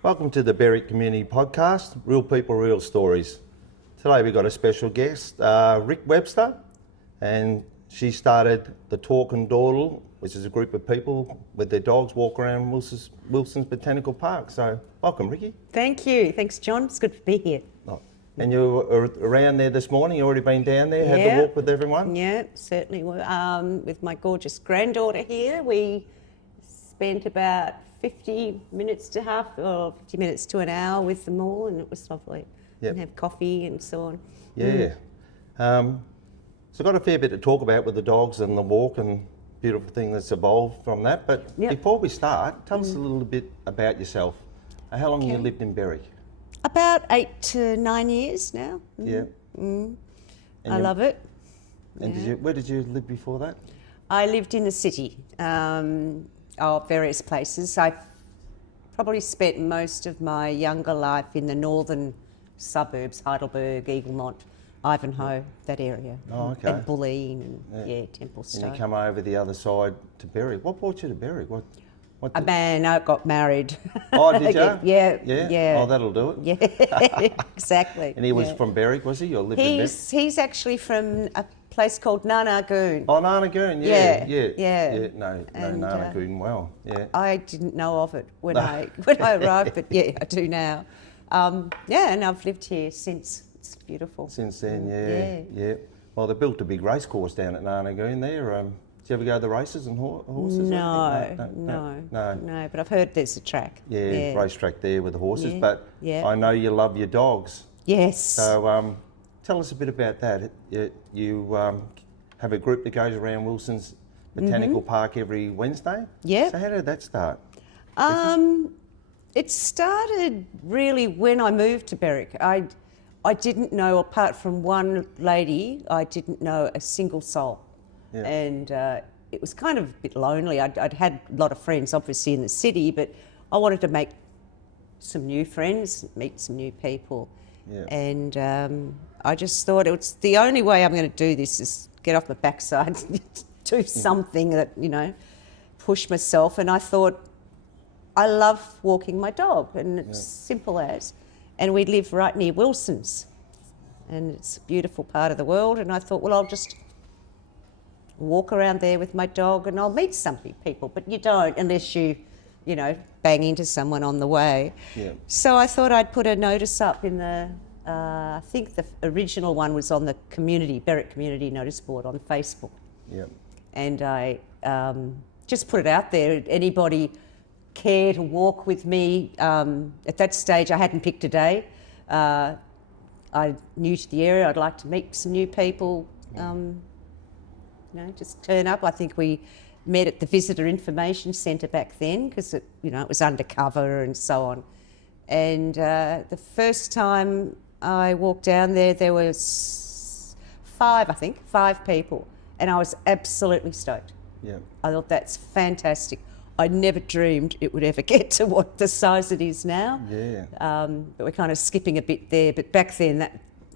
Welcome to the Berwick Community Podcast, Real People, Real Stories. Today we've got a special guest, Ricci Webster, and she started the Talk Dawdle, which is a group of people with their dogs walk around Wilson's Botanical Park. So welcome, Ricci. Thank you. Thanks, John. It's good to be here. Oh. And you were around there this morning, you already been down there, had the walk with everyone? Yeah, certainly were. With my gorgeous granddaughter here, we spent about 50 minutes to an hour with them all, and it was lovely. Yep. And have coffee and so on. Yeah. So got a fair bit to talk about with the dogs and the walk and beautiful thing that's evolved from that. But before we start, tell us a little bit about yourself. How long have you lived in Berwick? About 8 to 9 years now. Yeah. I love it. And where did you live before that? I lived in the city, various places. I probably spent most of my younger life in the northern suburbs, Heidelberg, Eaglemont, Ivanhoe, that area. Oh, okay. And Bulleen and Templestowe. And you come over the other side to Berwick. What brought you to Berwick? A man, I got married. Oh, did you? Yeah. Oh, that'll do it. Yeah, exactly. And he was from Berwick, was he? Or lived in Berwick? He's actually from a place called Narnagoon. Oh, Narnagoon, yeah. No, And, Narnagoon well, yeah. I didn't know of it when I arrived, but yeah, I do now. And I've lived here since. It's beautiful. Since then, yeah. Well, they built a big race course down at Narnagoon there. Did you ever go to the races and horses? No. But I've heard there's a track. Yeah, racetrack there with the horses. Yeah. But I know you love your dogs. Yes. So tell us a bit about that. You have a group that goes around Wilson's Botanical Park every Wednesday. Yeah. So how did that start? It started really when I moved to Berwick. I didn't know, apart from one lady, I didn't know a single soul. Yeah. And it was kind of a bit lonely. I'd had a lot of friends, obviously, in the city, but I wanted to make some new friends, meet some new people. Yeah. And I just thought it was the only way I'm going to do this is get off my backside, do something that, push myself. And I thought, I love walking my dog, and it's simple as. And we live right near Wilson's, and it's a beautiful part of the world. And I thought, well, I'll just walk around there with my dog and I'll meet some people, but you don't unless you bang into someone on the way. Yeah. So I thought I'd put a notice up in the, I think the original one was on the Berwick Community Notice Board on Facebook. Yeah. And I just put it out there. Anybody care to walk with me? At that stage, I hadn't picked a day. I'm new to the area. I'd like to meet some new people. Just turn up. I think we met at the Visitor Information Centre back then because it was undercover and so on. And the first time I walked down there was five people, and I was absolutely stoked. Yeah. I thought that's fantastic. I never dreamed it would ever get to what the size it is now. Yeah. But we're kind of skipping a bit there. But back then,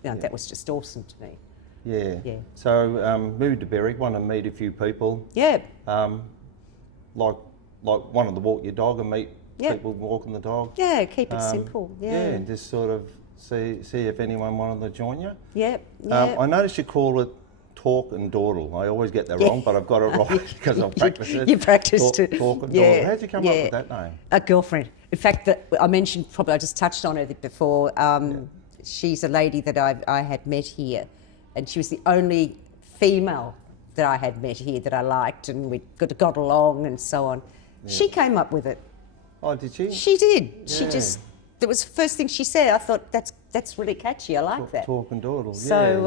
that was just awesome to me. Yeah. So moved to Berwick, want to meet a few people. Yeah. Like wanted to walk your dog and meet people walking the dog. Yeah, keep it simple. Yeah. And just sort of see if anyone wanted to join you. Yeah. I noticed you call it Talk Dawdle. I always get that wrong, but I've got it right because I've practiced it. You practiced it. Talk Dawdle. How'd you come up with that name? A girlfriend. In fact, I mentioned, probably I just touched on it before. She's a lady that I had met here, and she was the only female that I had met here that I liked, and we got along and so on. Yeah. She came up with it. Oh, did she? She did. Yeah. That was the first thing she said. I thought, that's really catchy. I like that. Talk Dawdle. So,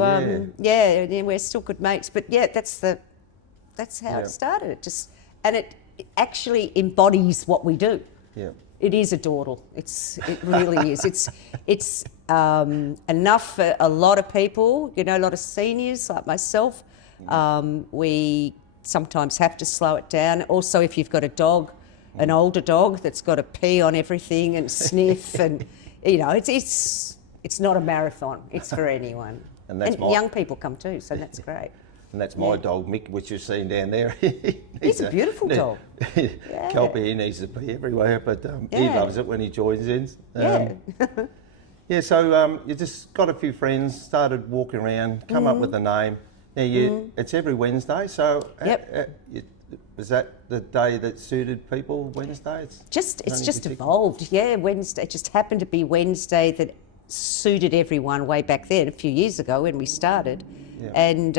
we're still good mates. But yeah, that's how it started. It actually embodies what we do. Yeah. It is a dawdle. It really is. It's enough for a lot of people. A lot of seniors like myself. We sometimes have to slow it down. Also, if you've got a dog, an older dog that's got to pee on everything and sniff, and it's not a marathon. It's for anyone. And young people come too, so that's great. And that's my dog, Mick, which you've seen down there. He's a beautiful dog. Kelpie, he needs to be everywhere, but he loves it when he joins in. So you just got a few friends, started walking around, come up with a name. Now it's every Wednesday, so was that the day that suited people, Wednesday? It's just evolved, Wednesday. It just happened to be Wednesday that suited everyone way back then, a few years ago when we started. And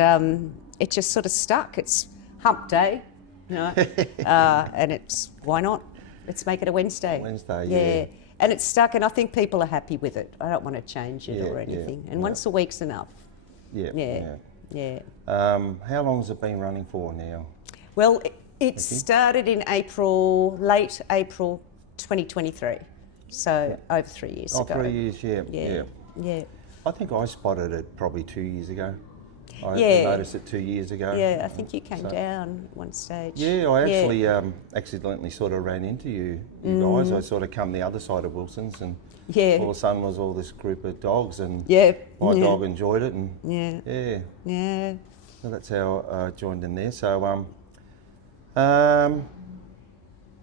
it just sort of stuck. It's hump day, and it's, why not? Let's make it a Wednesday. Wednesday, And it's stuck, and I think people are happy with it. I don't want to change it or anything. And once a week's enough. How long has it been running for now? Well, it started in late April 2023. So over 3 years ago. 3 years, yeah. I think I spotted it probably 2 years ago. I noticed it 2 years ago. Yeah, I think you came down one stage. Yeah, I actually accidentally sort of ran into you guys. I sort of come the other side of Wilson's, and all of a sudden was all this group of dogs, and my dog enjoyed it, and so that's how I joined in there. So,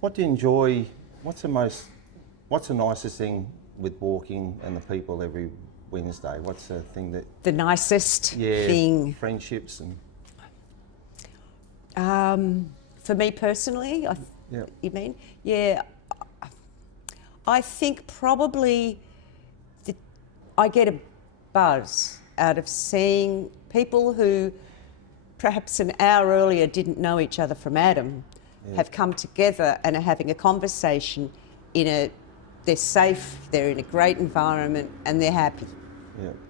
what do you enjoy? What's the nicest thing with walking and the people every Wednesday? What's the thing that... The nicest thing? Friendships and... For me personally, you mean? Yeah, I think probably I get a buzz out of seeing people who perhaps an hour earlier didn't know each other from Adam have come together and are having a conversation they're safe, they're in a great environment, and they're happy.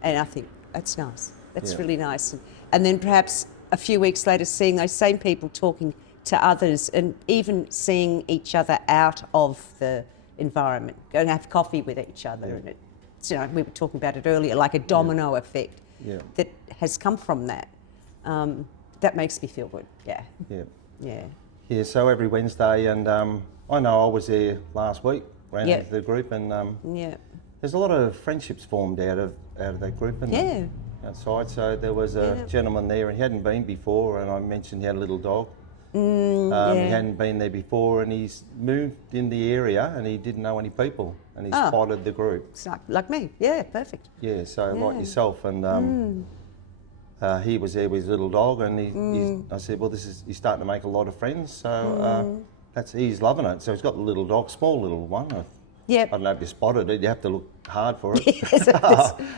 And I think that's nice. That's really nice. And then perhaps a few weeks later, seeing those same people talking to others, and even seeing each other out of the environment, go and have coffee with each other. And it's, we were talking about it earlier, like a domino effect that has come from that. That makes me feel good. Yeah, so every Wednesday, and I know I was there last week, ran into the group, and there's a lot of friendships formed out of that group, and outside. So there was a gentleman there, and he hadn't been before, and I mentioned he had a little dog. He hadn't been there before, and he's moved in the area, and he didn't know any people, and he spotted the group. It's like me, perfect. Yeah, so like yourself, and he was there with his little dog, and I said, well, he's starting to make a lot of friends, so he's loving it. So he's got the little dog, small little one. I don't know if you spotted it. You have to look hard for it. It's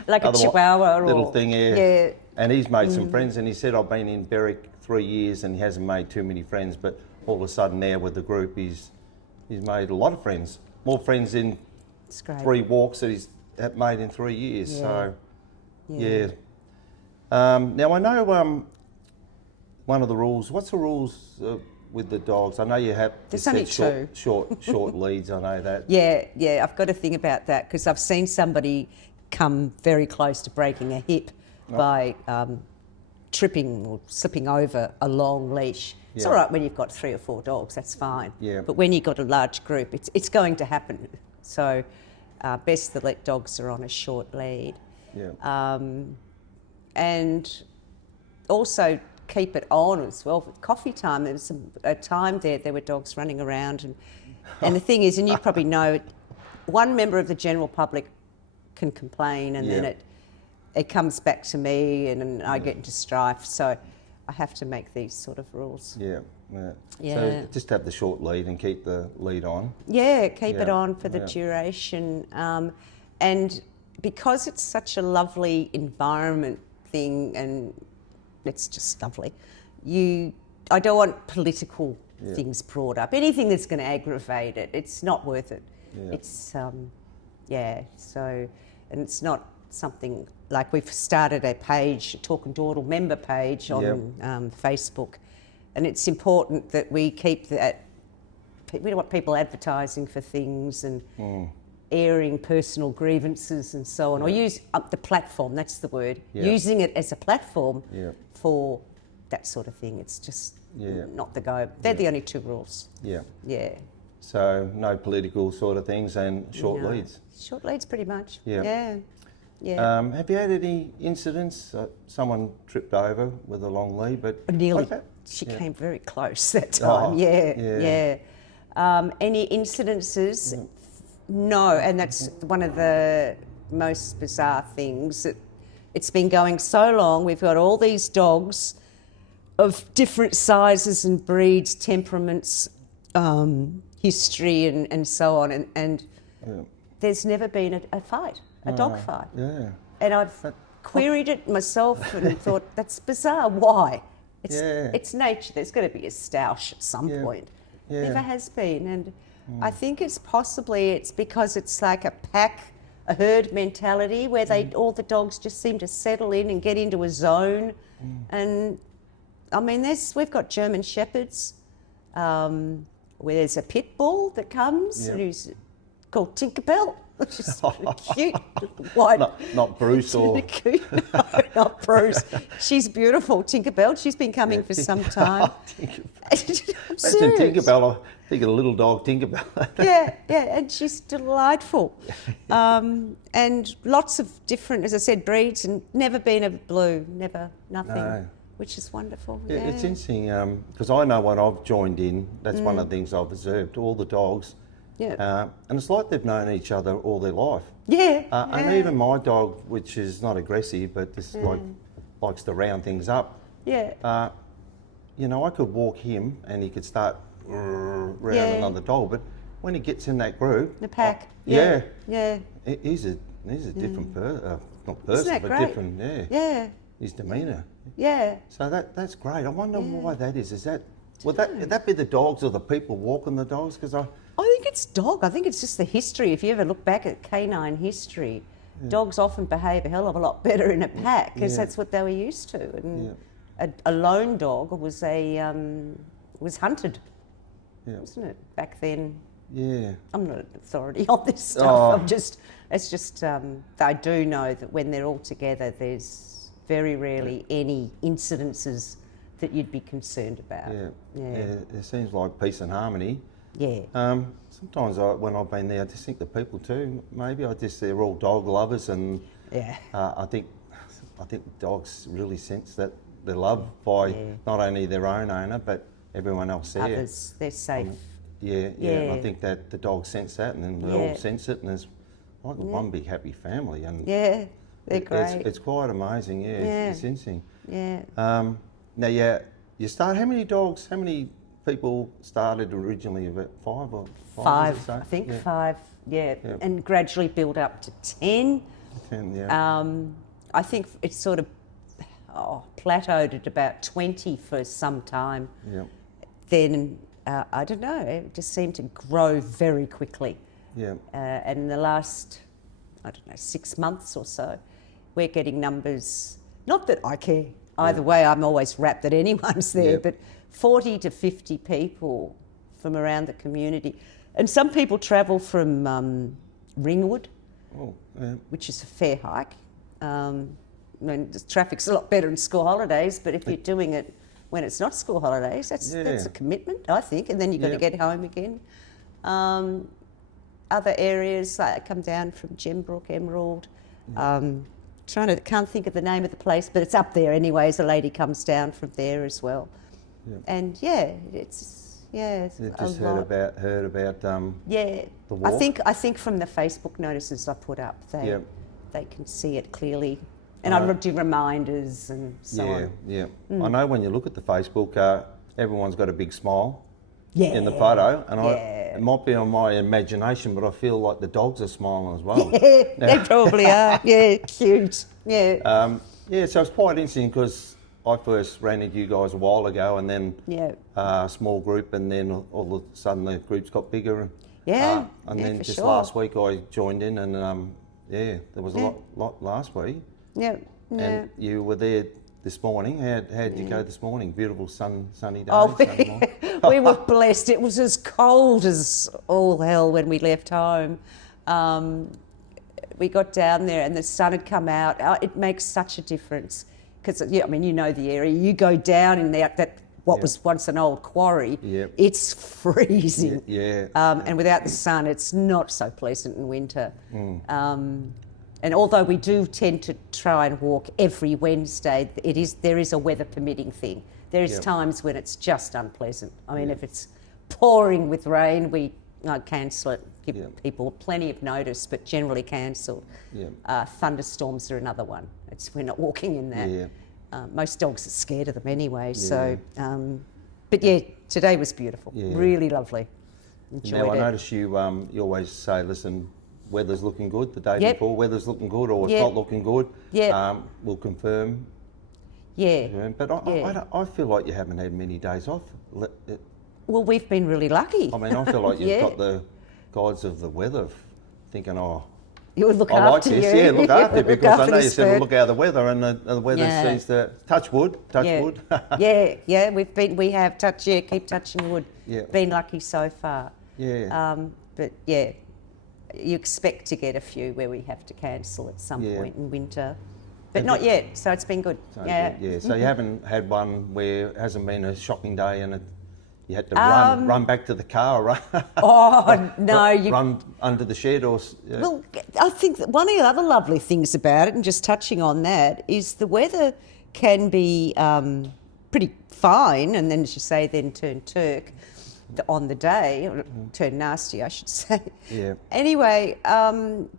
like a chihuahua little thing, yeah. And he's made some friends, and he said, I've been in Berwick 3 years, and he hasn't made too many friends, but all of a sudden now with the group, he's made a lot of friends. More friends in 3 walks that he's made in 3 years. So, now I know one of the rules. What's the rules with the dogs? I know you have. There's only 2 short leads. I know that. Yeah. I've got to think about that, because I've seen somebody come very close to breaking a hip by tripping or slipping over a long leash. It's all right when you've got 3 or 4 dogs. That's fine. But when you've got a large group, it's going to happen. So best to let dogs are on a short lead. And also keep it on as well. With coffee time, there was a time there were dogs running around, and the thing is, and you probably know, one member of the general public can complain, and then it comes back to me, and I get into strife. So I have to make these sort of rules. So just have the short lead and keep the lead on. Keep it on for the duration, and because it's such a lovely environment thing, and it's just lovely. I don't want political things brought up. Anything that's going to aggravate it, it's not worth it. It's so, and it's not something like, we've started a page, a Talk Dawdle member page on Facebook, and it's important that we keep that. We don't want people advertising for things and airing personal grievances and so on, or use up the platform, that's the word, using it as a platform for that sort of thing. It's just not the go. They're the only 2 rules. So no political sort of things, and short leads. Short leads pretty much. Yeah. Have you had any incidents? Someone tripped over with a long lead, but Nearly. like that? She came very close that time. Oh, yeah. Any incidences? No, and that's one of the most bizarre things. It's been going so long. We've got all these dogs of different sizes and breeds, temperaments, history, and so on. And there's never been a fight, a dog fight. Yeah. And I've queried it myself and thought, that's bizarre. Why? It's nature. There's got to be a stoush at some point. Never has been. And I think it's because it's like a pack, a herd mentality where all the dogs just seem to settle in and get into a zone. And I mean, we've got German Shepherds where there's a pit bull that comes and who's called Tinkerbell, which is cute. White. Not Bruce or... No, not Bruce. She's beautiful, Tinkerbell. She's been coming for some time. Imagine Tinkerbell. I think of a little dog, Tinkerbell. yeah, and she's delightful. And lots of different, as I said, breeds, and never been a blue, nothing. No. Which is wonderful. Yeah, it's interesting because I know when I've joined in, that's one of the things I've observed. All the dogs, and it's like they've known each other all their life. And even my dog, which is not aggressive, but just likes to round things up. You know, I could walk him and he could start around another dog, but when he gets in that group, the pack, he's a different person, not person, but great? Different. His demeanour. So that's great. I wonder why that is. Would that be the dogs or the people walking the dogs? Because I think it's dog. I think it's just the history. If you ever look back at canine history, dogs often behave a hell of a lot better in a pack because that's what they were used to. And a lone dog was hunted, wasn't it, back then? Yeah. I'm not an authority on this stuff. It's just I do know that when they're all together, there's very rarely any incidences that you'd be concerned about. It seems like peace and harmony. Sometimes when I've been there, I just think the people too. Maybe they're all dog lovers, and I think dogs really sense that they're loved by not only their own owner but everyone else there. Others, they're safe. And I think that the dogs sense that, and then they all sense it, and there's like one big happy family. And they're great. It's quite amazing. It's interesting. Now, you start. How many people started originally? About five, I think. Five. And gradually build up to 10. 10, I think it's sort of plateaued at about 20 for some time. Then I don't know. It just seemed to grow very quickly. And in the last, 6 months or so, we're getting numbers. Not that I care. Either way, I'm always rapt that anyone's there, but 40 to 50 people from around the community. And some people travel from Ringwood, which is a fair hike. The traffic's a lot better in school holidays, but if you're doing it when it's not school holidays, that's a commitment, I think, and then you've got to get home again. Other areas come down from Gembrook, Emerald. Can't think of the name of the place, but it's up there anyways. A lady comes down from there as well. And it's just heard about the walk. I think from the Facebook notices I put up, they can see it clearly, and I do reminders and so on. I know when you look at the Facebook, everyone's got a big smile in the photo, and it might be on my imagination, but I feel like the dogs are smiling as well. They probably are. Cute. So it's quite interesting because I first ran into you guys a while ago, and then a small group, and then all of a sudden the groups got bigger. And then just last week I joined in, and there was a lot last week. And you were there this morning. How did you go this morning? Beautiful sunny day. We were blessed. It was as cold as all hell when we left home. We got down there and the sun had come out. It makes such a difference because you know the area. You go down in that was once an old quarry. It's freezing. And without the sun, it's not so pleasant in winter. And although we do tend to try and walk every Wednesday, there is a weather permitting thing. There is times when it's just unpleasant. I mean, if it's pouring with rain, we cancel it, give people plenty of notice, but generally cancel. Thunderstorms are another one. We're not walking in that. Most dogs are scared of them anyway. So, but yeah, today was beautiful. Really lovely. Enjoyed now, I it. notice you always say, listen, weather's looking good the day before, weather's looking good, or it's not looking good. We'll confirm. But I feel like you haven't had many days off. Well, we've been really lucky. I mean, I feel like you've got the gods of the weather thinking, you would look I like after this, you. look after it, because I know you said bird. look out the weather, and the weather seems to touch wood. wood. We have keep touching wood. Been lucky so far. But yeah, you expect to get a few where we have to cancel at some point in winter. But not yet, so it's been good. So you haven't had one where it hasn't been a shocking day and you had to run back to the car, right? Run under the shed or... Well, I think that one of the other lovely things about it, and just touching on that, is the weather can be pretty fine, and then, as you say, then turn Turk on the day, or turn nasty, I should say. Anyway,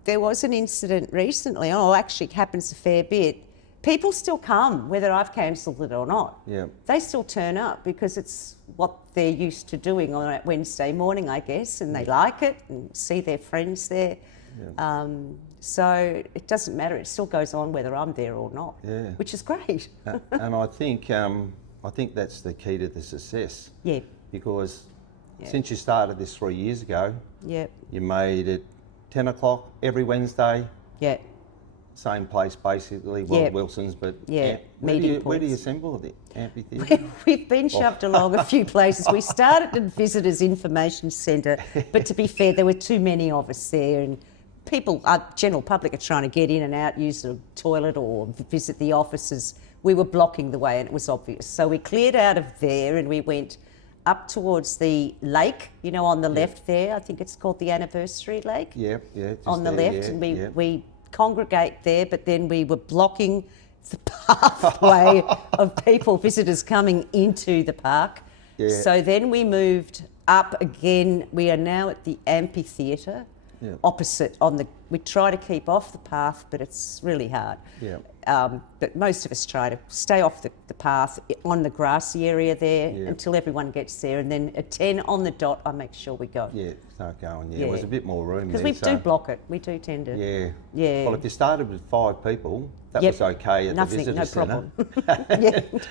there was an incident recently, actually happens a fair bit. People still come, whether I've cancelled it or not. They still turn up because it's what they're used to doing on a Wednesday morning, I guess, and they like it and see their friends there. So it doesn't matter. It still goes on whether I'm there or not, which is great. And I think that's the key to the success. Because since you started this 3 years ago, you made it 10 o'clock every Wednesday. Same place basically, Wilson's, but where do you assemble the amphitheatre? We've been shoved along a few places. We started at Visitors Information Centre, but to be fair, there were too many of us there, and people, general public, are trying to get in and out, use the toilet or visit the offices. We were blocking the way and it was obvious. So we cleared out of there and we went up towards the lake, on the left there. I think it's called the Anniversary Lake. On the left, and we congregate there, but then we were blocking the pathway of people, visitors coming into the park. So then we moved up again. We are now at the amphitheatre, opposite we try to keep off the path, but it's really hard. But most of us try to stay off the path on the grassy area there until everyone gets there, and then at 10 on the dot, I make sure we go. Start going. It was a bit more room there. Because we do block it. We do tend to. Well, if you started with 5 people, that was okay at the visitor centre.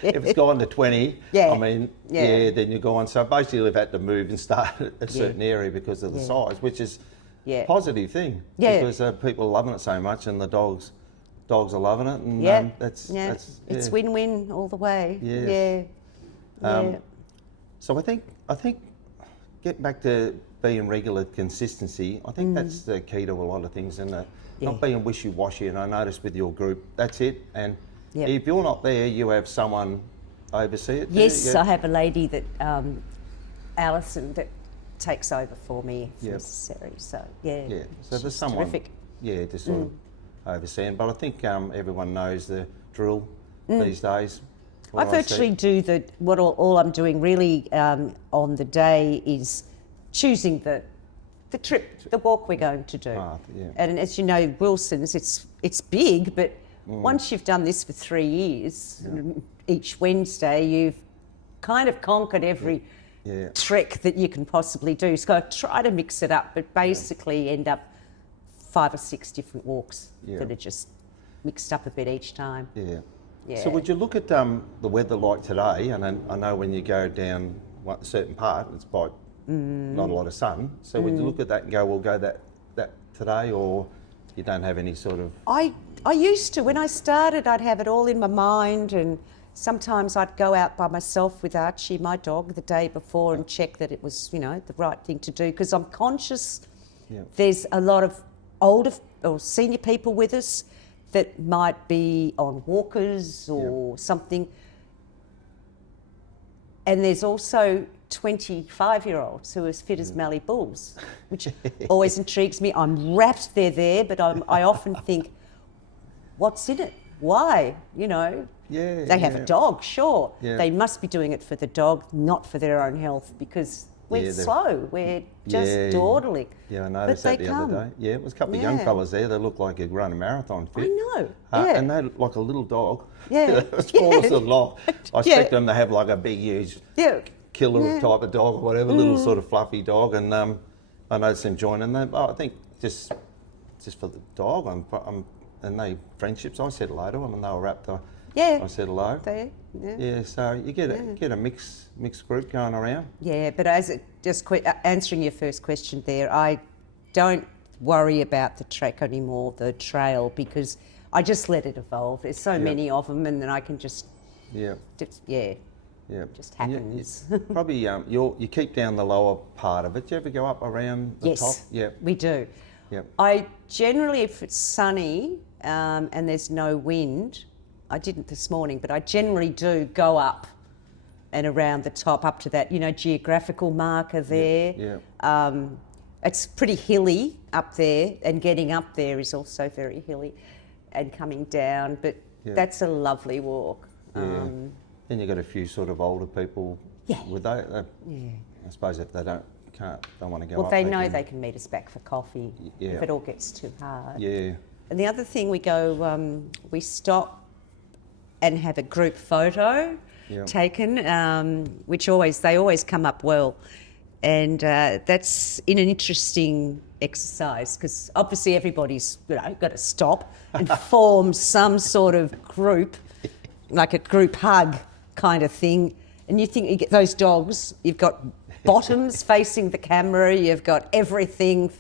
If it's gone to 20, I mean, then you go on. So basically, we've had to move and start at a certain area because of the size, which is a positive thing. Because people are loving it so much, and the dogs are loving it, and that's it's win-win all the way. So I think getting back to being regular consistency, I think that's the key to a lot of things, and not being wishy-washy. And I noticed with your group, that's it. And if you're not there, you have someone oversee it. Yes, I have a lady that Alison that takes over for me if necessary. So so there's someone terrific. To sort of overseeing. But I think everyone knows the drill these days. I virtually do what all I'm doing really on the day is choosing the trip, the walk we're going to do. And as you know, Wilson's, it's big, but once you've done this for 3 years, each Wednesday, you've kind of conquered every trek that you can possibly do. So I try to mix it up, but basically end up 5 or 6 different walks that are just mixed up a bit each time. So would you look at the weather like today? And I know when you go down a certain part, it's quite not a lot of sun. So would you look at that and go, we'll go that today, or you don't have any sort of... I used to. When I started, I'd have it all in my mind, and sometimes I'd go out by myself with Archie, my dog, the day before and check that it was, the right thing to do, because I'm conscious there's a lot of older or senior people with us that might be on walkers or something. And there's also 25-year-olds who are as fit as Mallee bulls, which always intrigues me. I'm rapt they're there, but I often think, what's in it? Why? You know, Yeah, they have a dog, sure. Yeah. They must be doing it for the dog, not for their own health, because we're Yeah, they're- slow. We're just dawdling. Yeah, I noticed But that they the come. other day. Yeah, it was a couple of young Yeah. fellas there. They looked like they'd run a marathon fit. I know. Yeah. And they looked like a little dog. Yeah. As small as a lot. I Yeah. expect them to have like a big, huge Yeah. killer Yeah. type of dog or whatever, little sort of fluffy dog. And I noticed them joining them. I think just for the dog and they friendships. I said hello to them and they were wrapped up. Yeah. I said hello. Yeah, so you get a mixed group going around. Yeah, but answering your first question there, I don't worry about the track anymore, the trail, because I just let it evolve. There's so many of them, and then I can just Yeah. yeah, Yeah, just And happens. probably you keep down the lower part of it. Do you ever go up around the top? Yes, Yeah. we do. Yep. I generally, if it's sunny and there's no wind, I didn't this morning, but I generally do go up and around the top up to that, geographical marker there. Yeah. It's pretty hilly up there, and getting up there is also very hilly, and coming down, but that's a lovely walk. Yeah. Then you got a few sort of older people. Yeah. With I suppose if they don't want to go Well, up. they know they can meet us back for coffee Yeah. if it all gets too hard. Yeah. And the other thing, we stop and have a group photo taken, which they always come up well. And that's in an interesting exercise, because obviously everybody's got to stop and form some sort of group, like a group hug kind of thing. And you think you get those dogs, you've got bottoms facing the camera, you've got everything.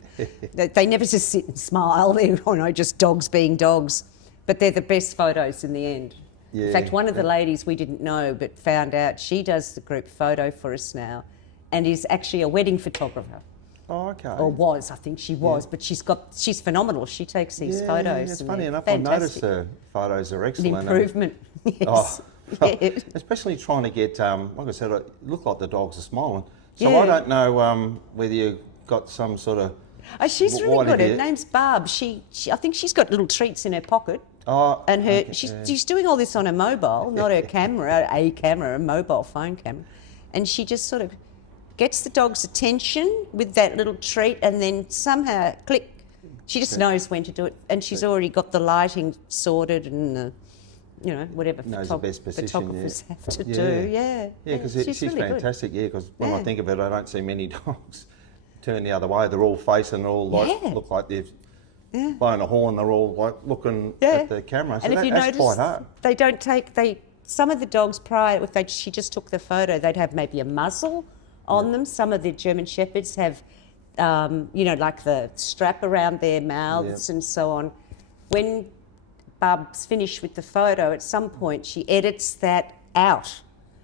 They never just sit and smile, they're just dogs being dogs. But they're the best photos in the end. Yeah. In fact, one of the ladies we didn't know but found out, she does the group photo for us now and is actually a wedding photographer. Oh, okay. Or was, I think she was, but she's phenomenal. She takes these photos. Yeah, it's and funny they're enough. fantastic. I noticed the photos are An excellent. improvement. Yes. Yeah. Especially trying to get, like I said, it looked like the dogs are smiling. So Yeah. I don't know whether you got some sort of. Oh, she's really what good. have Her you- name's Barb. She I think she's got little treats in her pocket. Oh, And okay, she's doing all this on a mobile, not her camera, a mobile phone camera. And she just sort of gets the dog's attention with that little treat, and then somehow, click, she just knows when to do it. And she's already got the lighting sorted and the, whatever Knows the best position, photographers have to Yeah. do. Yeah. Yeah, because she's really good. fantastic. Yeah, because when I Yeah. think of it, I don't see many dogs turn the other way. They're all facing, all like Yeah. look like they've blown a horn. They're all like looking Yeah. at the camera. So And if you that's notice, quite hard. they don't take some of the dogs prior, she just took the photo, they'd have maybe a muzzle on them. Some of the German Shepherds have, like the strap around their mouths and so on. When Barb's finished with the photo, at some point she edits that out,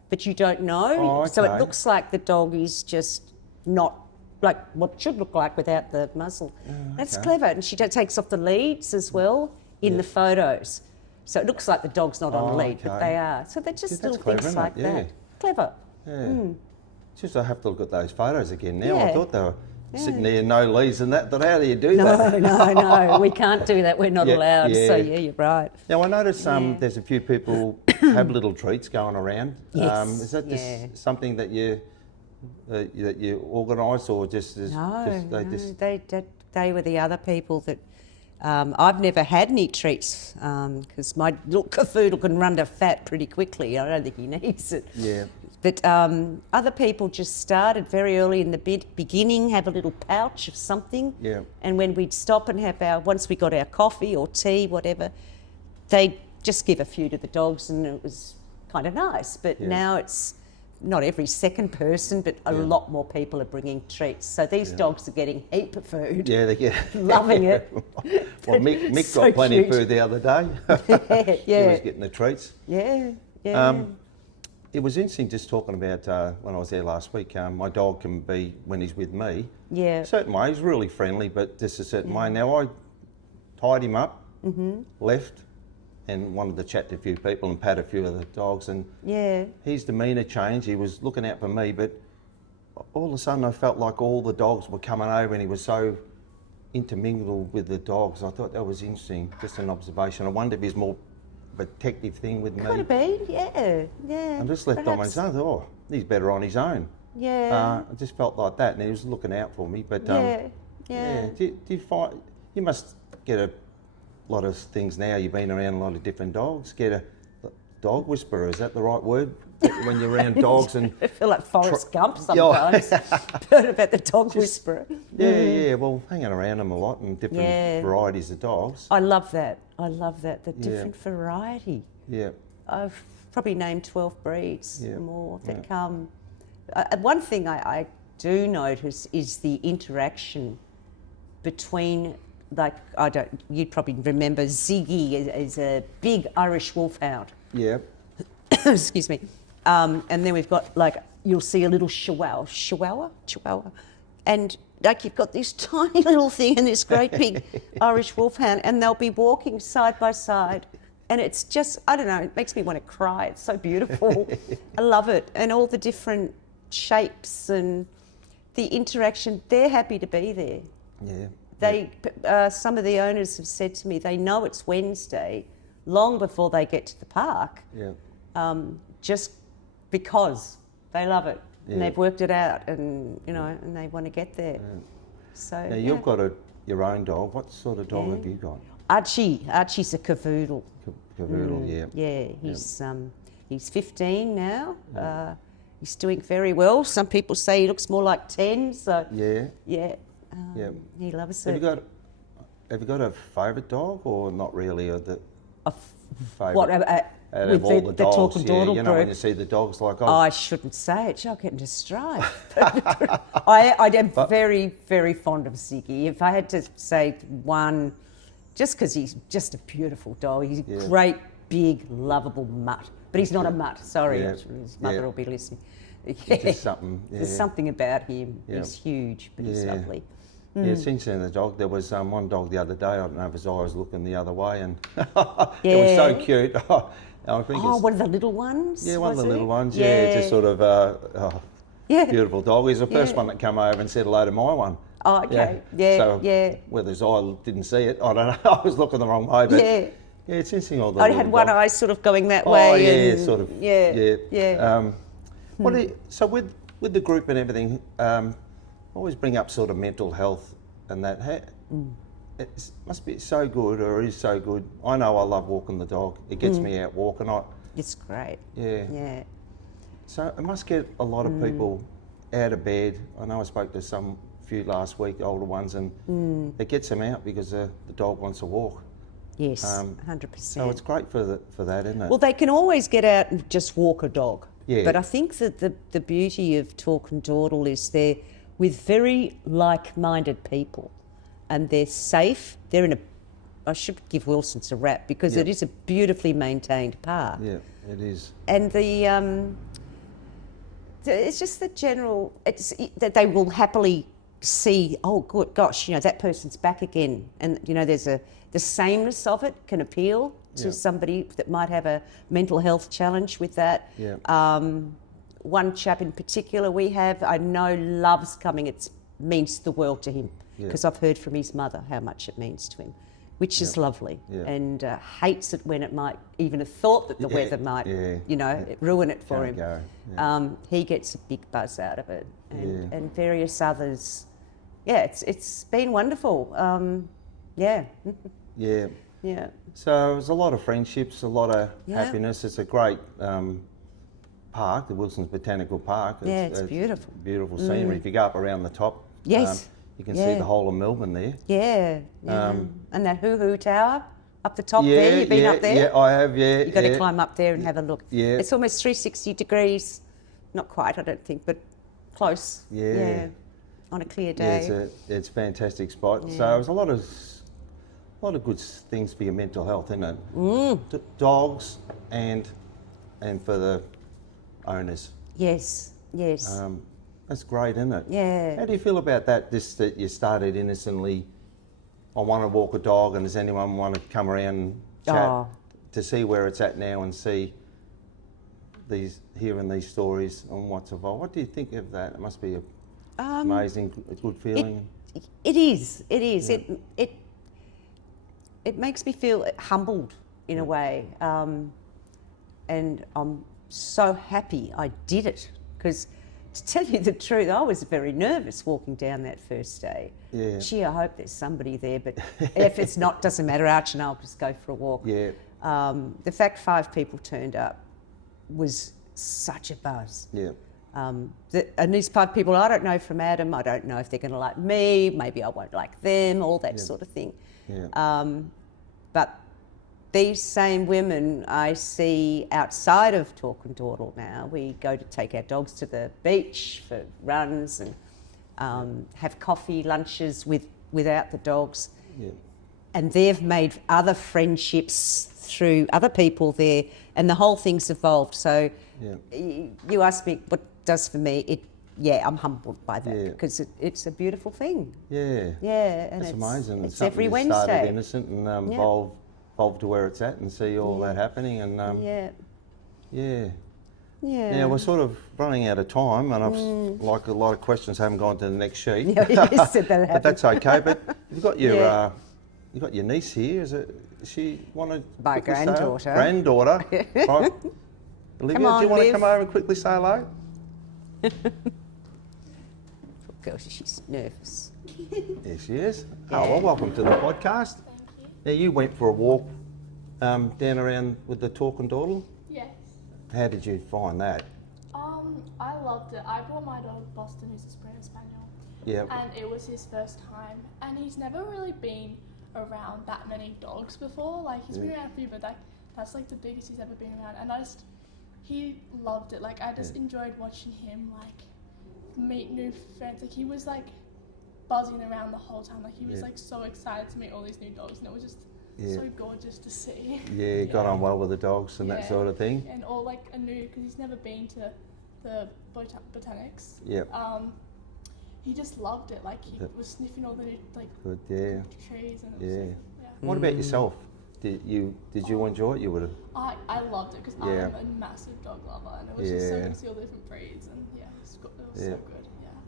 but you don't know. Oh, So it okay. looks like the dog is just not like what it should look like without the muzzle. That's okay. clever. And she takes off the leads as well in the photos. So it looks like the dog's not on a lead, but okay. they are. So they're just Yeah, that's little clever, things isn't it? like Yeah. that. Clever. Yeah. Just I have to look at those photos again now. I Yeah. thought they were sitting there, no leads and that. But how do you do that? No, we can't do that. We're not Yeah, allowed. So yeah. you're right. Now I noticed there's a few people have little treats going around. Yes, Is that just yeah. something that you organise, or just They were the other people that I've never had any treats because my little cavoodle can run to fat pretty quickly. I don't think he needs it. Yeah. But other people just started very early in the beginning, have a little pouch of something. Yeah. And when we'd stop and once we got our coffee or tea, whatever, they'd just give a few to the dogs, and it was kind of nice. But now it's not every second person, but a lot more people are bringing treats. So these dogs are getting a heap of food. Yeah, they get Loving it. Well, Mick So got plenty of cute. food the other day. Yeah, He was getting the treats. yeah. It was interesting just talking about when I was there last week. My dog can be, when he's with me, Yeah. a certain way. He's really friendly, but just a certain way. Now I tied him up, left, and wanted to chat to a few people and pat a few of the dogs. And Yeah. his demeanour changed. He was looking out for me, but all of a sudden I felt like all the dogs were coming over, and he was so intermingle with the dogs. I thought that was interesting, just an observation. I wonder if he's more of a protective thing with me. Could have been, yeah, yeah. I just left on my own. Oh, he's better on his own. Yeah. I just felt like that, and he was looking out for me. But yeah. Do you find you must get a lot of things now? You've been around a lot of different dogs. Get a dog whisperer. Is that the right word? When you're around dogs and I feel like Forrest Gump sometimes. Heard about the dog whisperer. Yeah. Well, hanging around them a lot and different varieties of dogs. I love that. The different variety. Yeah. I've probably named 12 breeds or more that come. One thing I do notice is the interaction between, like, you'd probably remember Ziggy is a big Irish wolfhound. Yeah. Excuse me. And then we've got, like, you'll see a little chihuahua, and like you've got this tiny little thing and this great big Irish wolfhound, and they'll be walking side by side, and it's just, I don't know, it makes me want to cry. It's so beautiful. I love it, and all the different shapes and the interaction. They're happy to be there. Yeah. Some of the owners have said to me they know it's Wednesday long before they get to the park. Yeah. Just because they love it and they've worked it out, and and they want to get there. Yeah. So now you've got your own dog. What sort of dog have you got? Archie's a cavoodle. Cavoodle, Yeah, he's 15 now. He's doing very well. Some people say he looks more like 10. So yeah. He loves Have it. you got a favourite dog or not really? Or the favourite? What Out with of all the dogs, Talk Dawdle you know, group. when you see the dogs like, Oh, I shouldn't say it. I'll get into strife. I am very, very fond of Ziggy. If I had to say one, just because he's just a beautiful dog. He's a great, big, lovable mutt. But he's not a mutt. Sorry, his mother will be listening. Just something. Yeah. There's something about him. He's huge, but he's lovely. Yeah, it's interesting, the dog. There was one dog the other day, I don't know if his eye was looking the other way, and it was so cute. I think one of the little ones? Yeah, one of the little ones, just sort of, beautiful dog. He's the first one that came over and said hello to my one. Oh, okay. So, whether his eye didn't see it, I don't know. I was looking the wrong way, but yeah, it's interesting. All the I had one eye sort of going that way. Oh, yeah, and sort of. Yeah. So with the group and everything, I always bring up sort of mental health and that. It must be so good, or is so good. I know I love walking the dog. It gets me out walking. It's great. Yeah. So it must get a lot of people out of bed. I know I spoke to few last week, older ones, and it gets them out because the dog wants to walk. Yes, 100%. So it's great for that, isn't it? Well, they can always get out and just walk a dog. Yeah. But I think that the beauty of Talk and Dawdle is they're with very like-minded people, and they're safe. I should give Wilson's a rap because it is a beautifully maintained park. Yeah, it is. And it's just the general, that they will happily see, oh, good, gosh, that person's back again. And, there's the sameness of it can appeal to somebody that might have a mental health challenge with that. Yeah. One chap in particular I know loves coming. It means the world to him because I've heard from his mother how much it means to him, which is lovely, and hates it when it might even have thought that the weather might, ruin it for him. Yeah. He gets a big buzz out of it, and various others. Yeah, it's been wonderful. Yeah. Yeah. So there's a lot of friendships, a lot of happiness. It's a great park, the Wilson's Botanical Park. It's beautiful. Beautiful scenery. If you go up around the top, yes, you can see the whole of Melbourne there. Yeah. And that Hoo Tower up the top there. You've been up there? Yeah, I have. Yeah. You've got to climb up there and have a look. Yeah. It's almost 360 degrees. Not quite, I don't think, but close. Yeah. On a clear day. Yeah, it's a fantastic spot. So there's a lot of good things for your mental health, isn't it? Dogs and for the owners. Yes. That's great, isn't it? Yeah. How do you feel about that? That you started innocently. I want to walk a dog, and does anyone want to come around and chat to see where it's at now and see hearing these stories on what's evolved? What do you think of that? It must be amazing, a good feeling. It is. It is. Yeah. It makes me feel humbled in a way, and I'm so happy I did it, because to tell you the truth, I was very nervous walking down that first day. Yeah. Gee, I hope there's somebody there, but if it's not, doesn't matter. Arch and I'll just go for a walk. Yeah. The fact 5 people turned up was such a buzz. Yeah. And these 5 people I don't know from Adam. I don't know if they're going to like me. Maybe I won't like them. All that sort of thing. Yeah. But these same women I see outside of Talk Dawdle now. We go to take our dogs to the beach for runs and have coffee, lunches without the dogs. Yeah. And they've made other friendships through other people there, and the whole thing's evolved. So you asked me what it does for me. I'm humbled by that, because it's a beautiful thing. Yeah. Yeah, and it's amazing. It's something every that Wednesday. started innocent and evolved to where it's at, and see all that happening. And yeah. Now we're sort of running out of time, and I've like a lot of questions haven't gone to the next sheet. You said that but that's okay. But you've got your you've got your niece here. Is she wanted my granddaughter? Granddaughter, right? Olivia, Come on, do you want to Liv. come over and quickly say hello? Poor girl, she's nervous. There she is. Oh, well, welcome to the podcast. Thank you. Now, you went for a walk down around with the Talk Dawdle. Yes. How did you find that? I loved it. I brought my dog Boston, who's a Springer Spaniel, Yeah. and it was his first time. And he's never really been around that many dogs before. Like, he's been around a few, but that's like the biggest he's ever been around. And he loved it. Like, I just enjoyed watching him meet new friends. Like, he was buzzing around the whole time. Like, he was so excited to meet all these new dogs, and it was just so gorgeous to see. Yeah, he got on well with the dogs and that sort of thing. And all a new, because he's never been to the botanics. Yeah. He just loved it. Like, he was sniffing all the new Good, yeah. trees, and it was What about yourself? Did you enjoy it? You would have. I loved it, because I'm a massive dog lover, and it was just so good to see all the different breeds, and it was so good.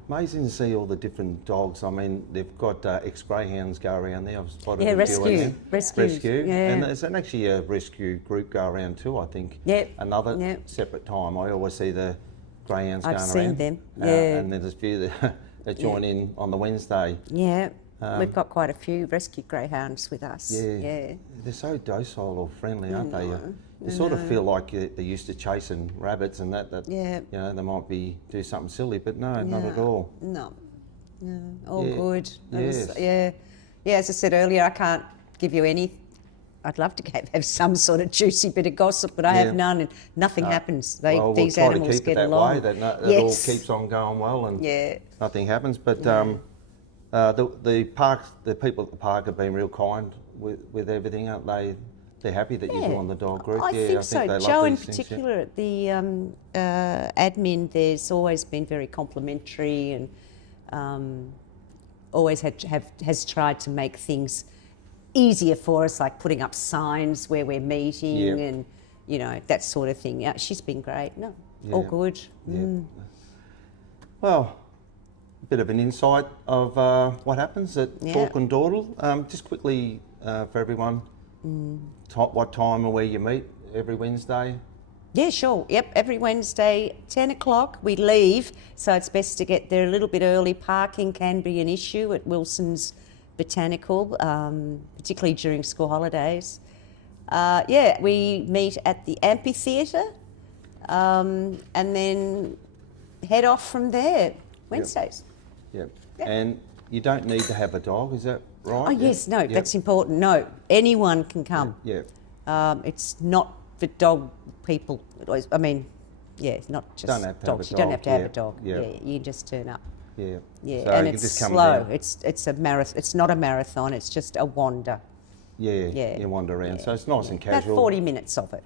Amazing to see all the different dogs. I mean, they've got ex-greyhounds go around there. I've spotted a few rescue. Yeah. And there's actually a rescue group go around too, I think. Yep. Another separate time. I always see the greyhounds going around. I've seen them. And then there's a few that join in on the Wednesday. Yeah. We've got quite a few rescue greyhounds with us. Yeah. They're so docile or friendly, aren't they? You sort of feel like they're used to chasing rabbits and that you know, they might do something silly, but no, not at all. No, all good. Yes. Yeah, as I said earlier, I can't give you any. I'd love to have some sort of juicy bit of gossip, but I have none, and nothing happens. These we'll animals try to keep get it that along. way, that all keeps on going well and nothing happens. But the park, the people at the park have been real kind with everything, aren't they? They're happy that you joined the dog group. I think so. they love Joe in these things, particular, at the admin, there's always been very complimentary, and always has tried to make things easier for us, like putting up signs where we're meeting and that sort of thing. Yeah, she's been great. All good. Yeah. Well, a bit of an insight of what happens at Talk Dawdle. Just quickly for everyone, what time and where you meet every Wednesday? Yeah, sure. Yep, every Wednesday, 10 o'clock, we leave, so it's best to get there a little bit early. Parking can be an issue at Wilson's Botanical, particularly during school holidays. We meet at the amphitheatre and then head off from there, Wednesdays. Yep. And you don't need to have a dog, is that right? Oh, yes, no, that's important. No, anyone can come. Yeah. It's not for dog people. I mean, not just Don't have to dogs. have a You don't have to have a dog. dog. Yeah. You just turn up. Yeah. Yeah, So and you it's just come slow. down. It's a marathon. It's not a marathon. It's just a wander. Yeah. You wander around. So it's nice and casual. About 40 minutes of it.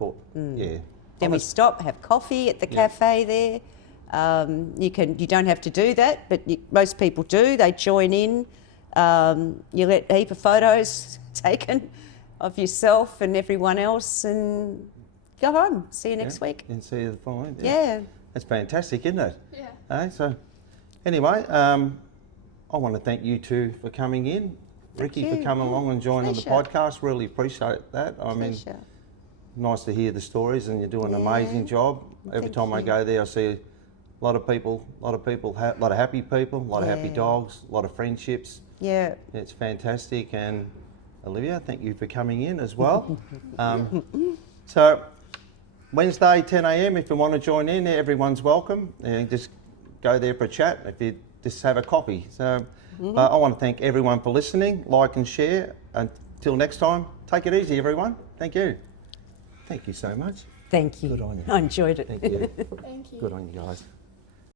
Yeah. Then we stop, have coffee at the cafe there. You don't have to do that, but most people do. They join in. You get a heap of photos taken of yourself and everyone else, and go home. See you next week. And see you the following. Yeah. That's fantastic, isn't it? Yeah. So, anyway, I want to thank you two for coming in. Ricky for you. coming along and joining the Pleasure. podcast. Really appreciate that. I mean, Pleasure. nice to hear the stories, and you're doing an amazing job. Every Thank time I you. go there, I see a lot of people, a lot of happy people, a lot of happy Yeah. dogs, a lot of friendships. Yeah. It's fantastic. And Olivia, thank you for coming in as well. So Wednesday, 10 a.m. If you want to join in, everyone's welcome. Just go there for a chat. If you just have a coffee. So I want to thank everyone for listening. Like and share. Until next time, take it easy, everyone. Thank you. Thank you so much. Thank you. Good on you. I enjoyed it. Thank you. Thank you. Good on you guys.